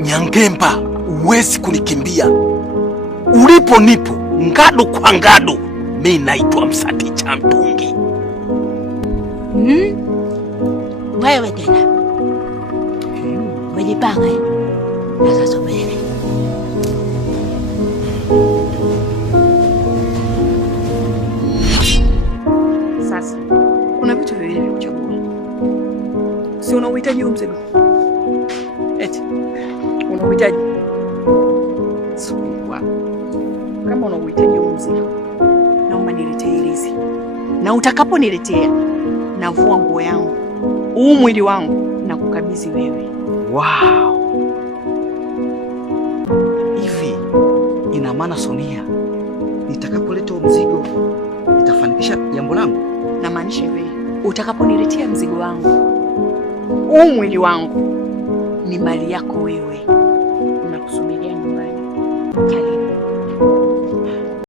Nyangemba, uwezi kunikimbia. Ulipo nipo, ngado kwa ngado. Mimi naitwa Msati cha Mtungi. Wewe tena umejipanga na sasa mbele. Sasa kuna vitu viwili vya kuchagua. Si unauhitaji mzigo? Eti unauhitaji? Kama unauhitaji mzigo, naomba niletee hizi, na utakaponiletea navua nguo yangu, huu mwili wangu na kukabidhi wewe. Wow. Hivi ina maana Sonia, nitakapoleta mzigo nitafanikisha jambo langu? Namaanisha hivi, utakaponiletea mzigo wangu, huu mwili wangu ni mali yako wewe. Nakusubiria nyumbani. Karibu.